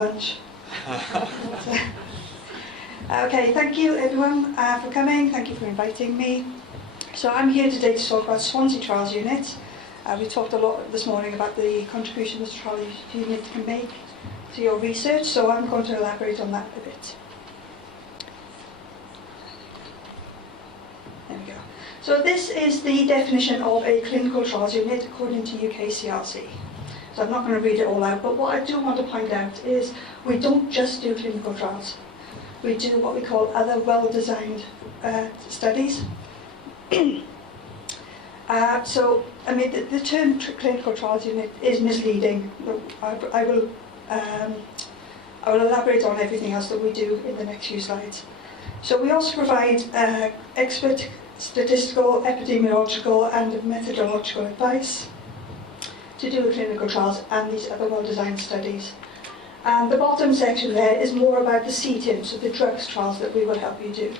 Lunch. Okay, thank you everyone for coming. Thank you for inviting me. So I'm here today to talk about Swansea Trials Unit. We talked a lot this morning about the contribution the Trials Unit can make to your research, so I'm going to elaborate on that a bit. There we go. So this is the definition of a clinical trials unit according to UK CRC. So I'm not going to read it all out, but what I do want to point out is we don't just do clinical trials. We do what we call other well-designed studies. So, I mean, the term clinical trials unit is misleading. I will elaborate on everything else that we do in the next few slides. So we also provide expert statistical, epidemiological and methodological advice to do with clinical trials and these other well-designed studies. And the bottom section there is more about the CTIM, so the drugs trials that we will help you do.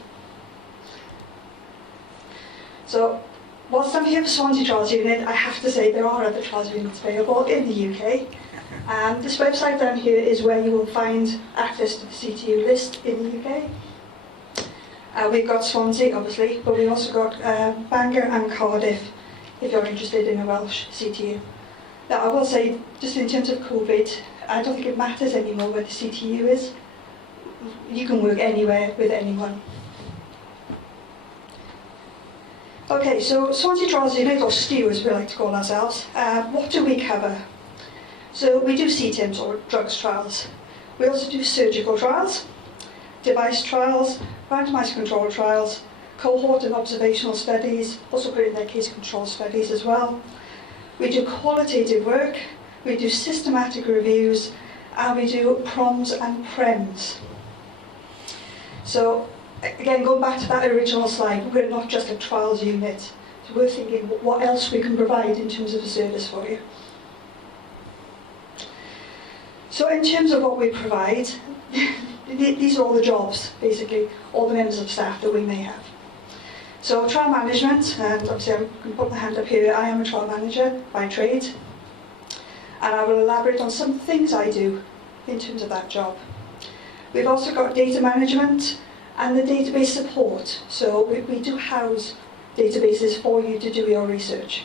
So, whilst I'm here for Swansea Trials Unit, I have to say there are other trials units available in the UK. And this website down here is where you will find access to the CTU list in the UK. We've got Swansea, obviously, but we've also got Bangor and Cardiff, if you're interested in a Welsh CTU. Now, I will say, just in terms of COVID, I don't think it matters anymore where the CTU is. You can work anywhere with anyone. Okay, so Swansea Trials Unit, or STU as we like to call ourselves, what do we cover? So we do CTIMs, or drugs trials. We also do surgical trials, device trials, randomised control trials, cohort and observational studies, also put in their case control studies as well. We do qualitative work, we do systematic reviews, and we do proms and prems. So, again, going back to that original slide, we're not just a trials unit. So we're thinking what else we can provide in terms of a service for you. So in terms of what we provide, these are all the jobs, basically, all the members of staff that we may have. So trial management, and obviously I'm going to put my hand up here, I am a trial manager by trade, and I will elaborate on some things I do in terms of that job. We've also got data management and the database support, so we do house databases for you to do your research.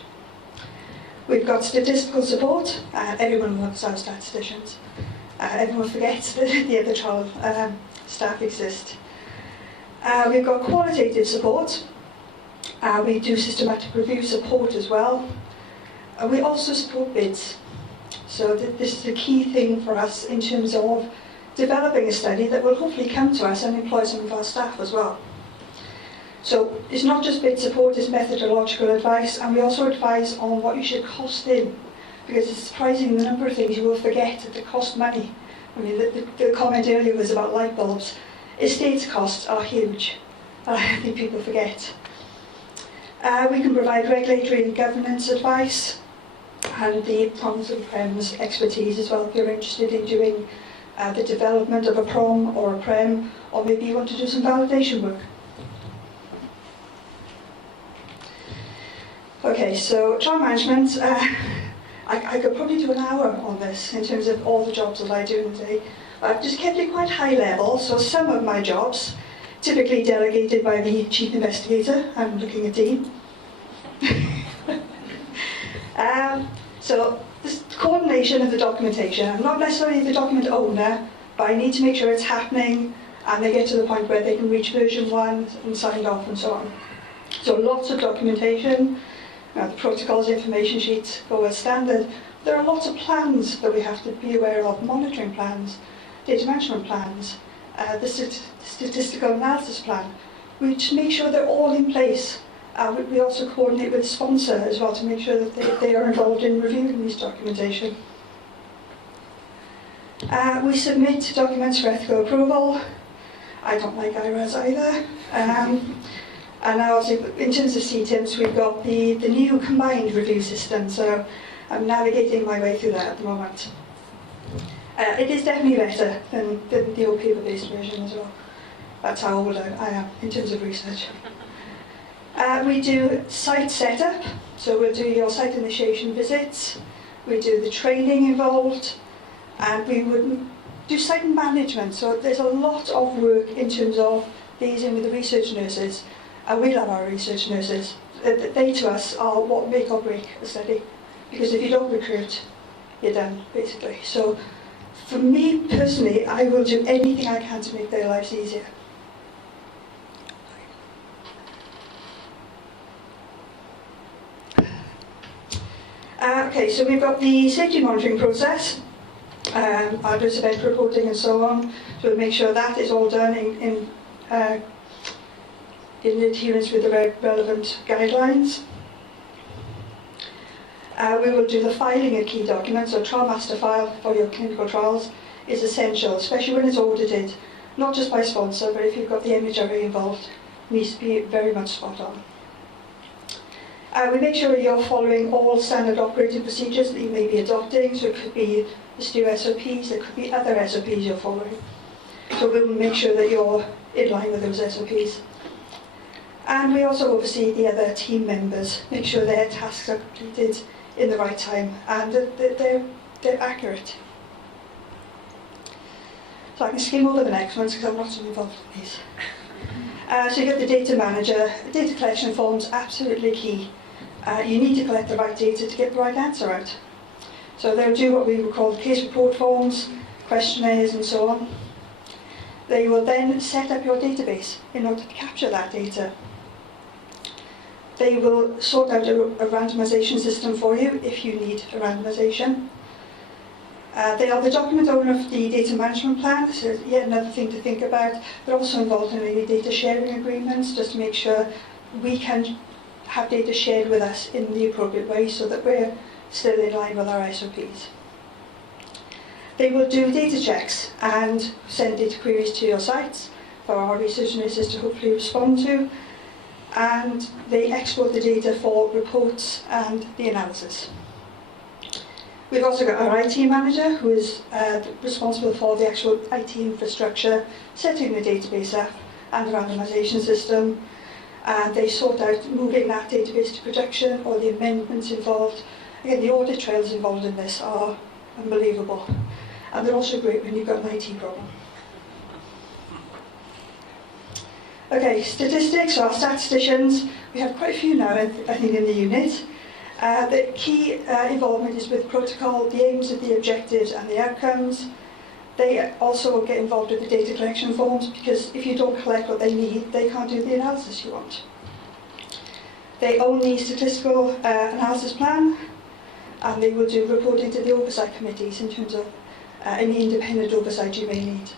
We've got statistical support, everyone wants our statisticians. Everyone forgets that the other trial staff exist. We've got qualitative support. We do systematic review support as well. We also support bids. So this is a key thing for us in terms of developing a study that will hopefully come to us and employ some of our staff as well. So it's not just bid support, it's methodological advice, and we also advise on what you should cost in, because it's surprising the number of things you will forget that cost money. I mean, the comment earlier was about light bulbs. Estates costs are huge. I think people forget. We can provide regulatory and governance advice and the proms and prems expertise as well if you're interested in doing the development of a prom or a prem, or maybe you want to do some validation work. Okay, so trial management, I could probably do an hour on this in terms of all the jobs that I do in a day. I've just kept it quite high level, so some of my jobs, typically delegated by the chief investigator, I'm looking at Dean. So this coordination of the documentation, I'm not necessarily the document owner, but I need to make sure it's happening and they get to the point where they can reach version 1 and signed off and so on. So lots of documentation, the protocols, information sheets go as standard. There are lots of plans that we have to be aware of, monitoring plans, data management plans, the statistical analysis plan. We just make sure they're all in place. We also coordinate with the sponsor as well to make sure that they are involved in reviewing these documentation. We submit documents for ethical approval. I don't like IRAs either. And now, in terms of CTIMs, we've got the new combined review system, so I'm navigating my way through that at the moment. It is definitely better than the old paper-based version as well. That's how old I am in terms of research. We do site setup, so we'll do your site initiation visits. We do the training involved, and we would do site management. So there's a lot of work in terms of liaising with the research nurses. And we love our research nurses. They to us are what make or break a study. Because if you don't recruit, you're done, basically. So for me personally, I will do anything I can to make their lives easier. Okay, so we've got the safety monitoring process, adverse event reporting and so on. So we'll make sure that is all done in adherence with the relevant guidelines. We will do the filing of key documents, so trial master file for your clinical trials is essential, especially when it's audited, not just by sponsor, but if you've got the MHRA involved, it needs to be very much spot on. We make sure you're following all standard operating procedures that you may be adopting, so it could be the STU SOPs, there could be other SOPs you're following. So we'll make sure that you're in line with those SOPs. And we also oversee the other team members, make sure their tasks are completed in the right time and that they're accurate. So I can skim over the next ones because I'm not so involved in these. So you get the data manager. Data collection forms absolutely key. You need to collect the right data to get the right answer out. So they'll do what we would call case report forms, questionnaires and so on. They will then set up your database in order to capture that data. They will sort out a randomization system for you if you need a randomization. They are the document owner of the data management plan, so yet another thing to think about. They're also involved in any data sharing agreements, just to make sure we can have data shared with us in the appropriate way so that we're still in line with our SOPs. They will do data checks and send data queries to your sites for our research nurses to hopefully respond to. And they export the data for reports and the analysis. We've also got our IT manager, who is responsible for the actual IT infrastructure, setting the database up and the randomization system. And they sort out moving that database to production or the amendments involved. Again, the audit trails involved in this are unbelievable. And they're also great when you've got an IT problem. Okay, statistics, so our statisticians, we have quite a few now, I think, in the unit. The key involvement is with protocol, the aims of the objectives and the outcomes. They also will get involved with the data collection forms because if you don't collect what they need, they can't do the analysis you want. They own the statistical analysis plan, and they will do reporting to the oversight committees in terms of any independent oversight you may need.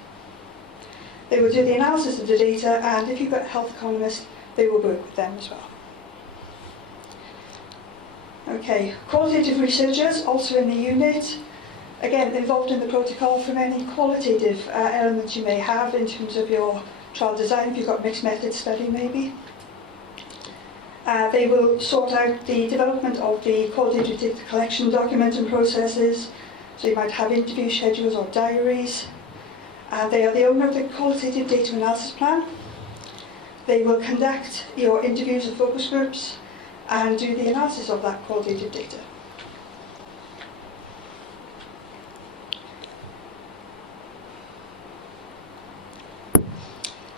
They will do the analysis of the data, and if you've got a health economist, they will work with them as well. Okay, qualitative researchers, also in the unit. Again, involved in the protocol from any qualitative elements you may have in terms of your trial design, if you've got mixed method study maybe. They will sort out the development of the qualitative data collection document and processes. So you might have interview schedules or diaries. They are the owner of the qualitative data analysis plan. They will conduct your interviews and focus groups and do the analysis of that qualitative data.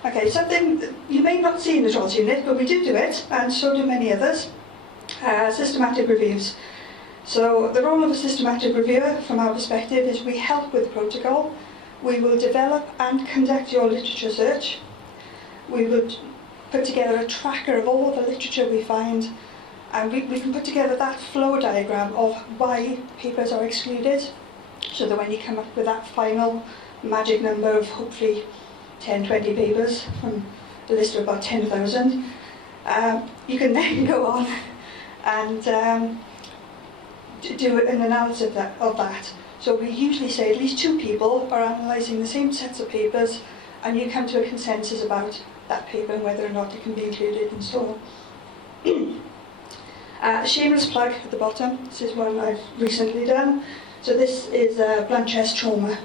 Okay, something you may not see in the trials unit, but we do it, and so do many others. Systematic reviews. So the role of a systematic reviewer, from our perspective, is we help with the protocol. We will develop and conduct your literature search. We would put together a tracker of all the literature we find, and we can put together that flow diagram of why papers are excluded, so that when you come up with that final magic number of hopefully 10, 20 papers from a list of about 10,000, you can then go on and do an analysis of that. So we usually say at least 2 people are analysing the same sets of papers, and you come to a consensus about that paper and whether or not it can be included and so on. Shameless plug at the bottom. This is one I've recently done. So this is blunt chest trauma,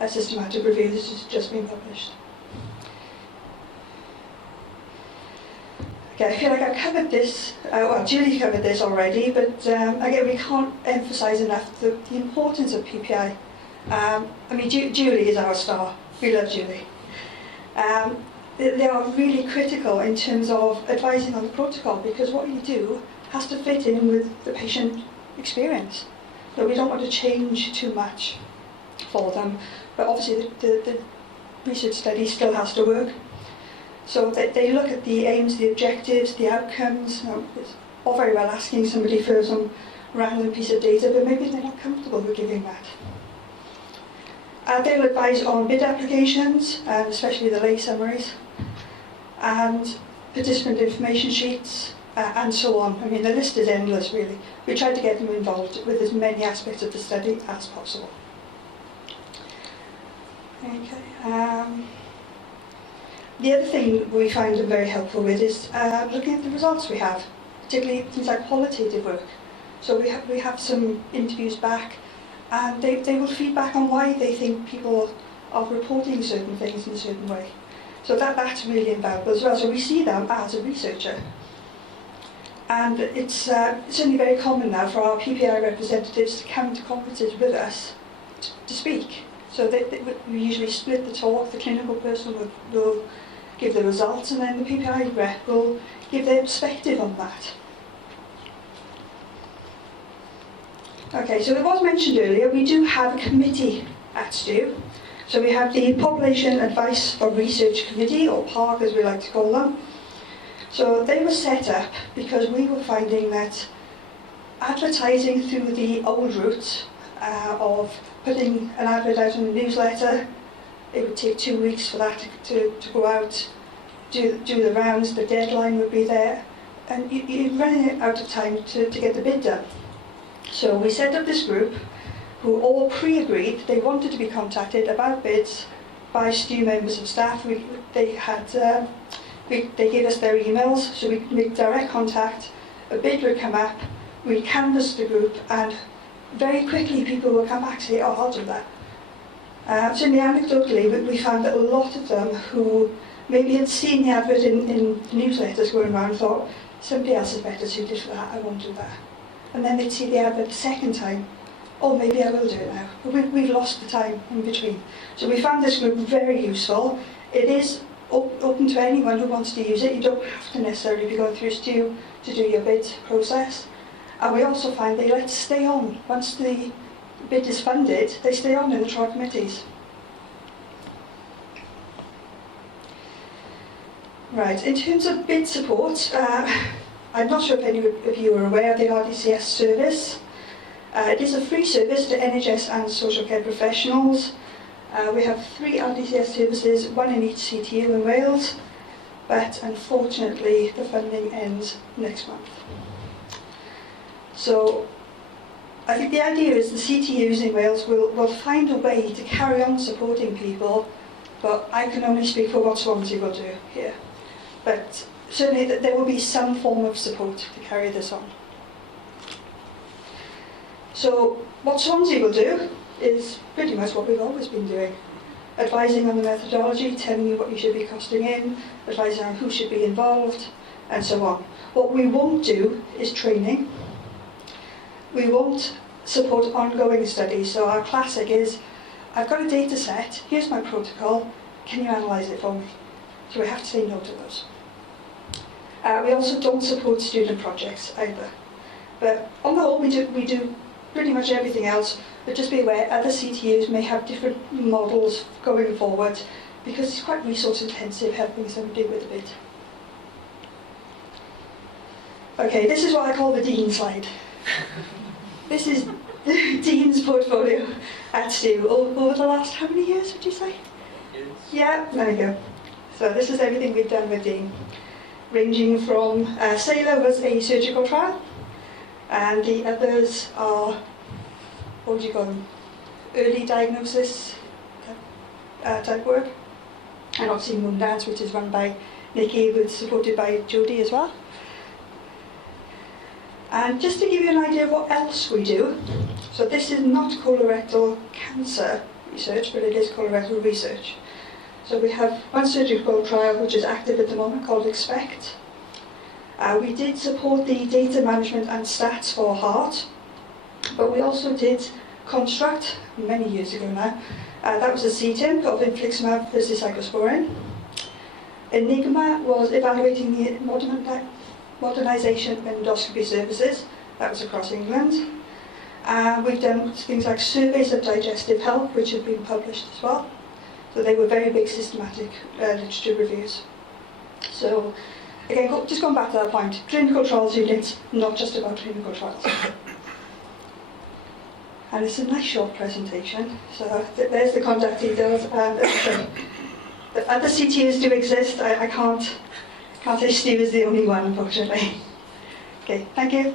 a systematic review. This has just been published. Okay, I feel like I've covered this, well, Julie covered this already, but again, we can't emphasise enough the importance of PPI I mean, Julie is our star. We love Julie. They are really critical in terms of advising on the protocol, because what you do has to fit in with the patient experience. So we don't want to change too much for them, but obviously the research study still has to work. So they look at the aims, the objectives, the outcomes. It's all very well asking somebody for some random piece of data, but maybe they're not comfortable with giving that. They'll advise on bid applications, and especially the lay summaries, and participant information sheets, and so on. I mean, the list is endless, really. We tried to get them involved with as many aspects of the study as possible. Okay. The other thing we find them very helpful with is looking at the results we have, particularly things like qualitative work. So we have some interviews back, and they will feed back on why they think people are reporting certain things in a certain way. So that's really invaluable as well. So we see them as a researcher. And it's certainly very common now for our PPI representatives to come to conferences with us to speak. So we usually split the talk. The clinical person will give the results, and then the PPI rep will give their perspective on that. Okay, so it was mentioned earlier, we do have a committee at STU. So we have the Population Advice for Research Committee, or PARC as we like to call them. So they were set up because we were finding that advertising through the old route of putting an advert out in the newsletter, it would take 2 weeks for that to go out, do the rounds, the deadline would be there, and you're running out of time to get the bid done. So we set up this group who all pre-agreed they wanted to be contacted about bids by STU members of staff. They gave us their emails, so we could make direct contact. A bid would come up, we canvassed the group, and very quickly people would come back and say, oh, I'll do that. Certainly anecdotally, we found that a lot of them who maybe had seen the advert in newsletters going around thought, somebody else is better suited for that, I won't do that. And then they'd see the advert the second time, oh, maybe I will do it now. But we've lost the time in between. So we found this group very useful. It is open to anyone who wants to use it. You don't have to necessarily be going through STU to do your bid process. And we also find they let us stay on. Once the bid is funded, they stay on in the trial committees. Right, in terms of bid support, I'm not sure if any of you are aware of the RDCS service. It is a free service to NHS and social care professionals. We have 3 RDCS services, 1 in each CTU in Wales, but unfortunately the funding ends next month. So I think the idea is the CTUs in Wales will find a way to carry on supporting people, but I can only speak for what Swansea will do here. But certainly there will be some form of support to carry this on. So what Swansea will do is pretty much what we've always been doing. Advising on the methodology, telling you what you should be costing in, advising on who should be involved, and so on. What we won't do is training. We won't support ongoing studies. So our classic is, I've got a data set, here's my protocol, can you analyse it for me? So we have to say no to those. We also don't support student projects either. But on the whole, we do pretty much everything else, but just be aware other CTUs may have different models going forward because it's quite resource intensive helping somebody with a bid. Okay, this is what I call the Dean slide. This is the Dean's portfolio at STU over the last, how many years would you say? Yes. Yeah, there we go. So this is everything we've done with Dean, ranging from Sailor was a surgical trial, and the others are, what would you call them, early diagnosis type work, and obviously Moon Dance, which is run by Nikki, but supported by Jodie as well. And just to give you an idea of what else we do, so this is not colorectal cancer research, but it is colorectal research. So we have one surgical trial which is active at the moment called EXPECT. We did support the data management and stats for heart, but we also did construct many years ago now. That was a CTIM of infliximab versus cyclosporin. Enigma was evaluating the modernisation of endoscopy services. That was across England. We've done things like surveys of digestive health, which have been published as well. So they were very big systematic literature reviews. So again, just going back to that point, clinical trials units, not just about clinical trials. And it's a nice short presentation. So there's the contact details. The other CTUs do exist. I can't say Stu is the only one, unfortunately. Okay, thank you.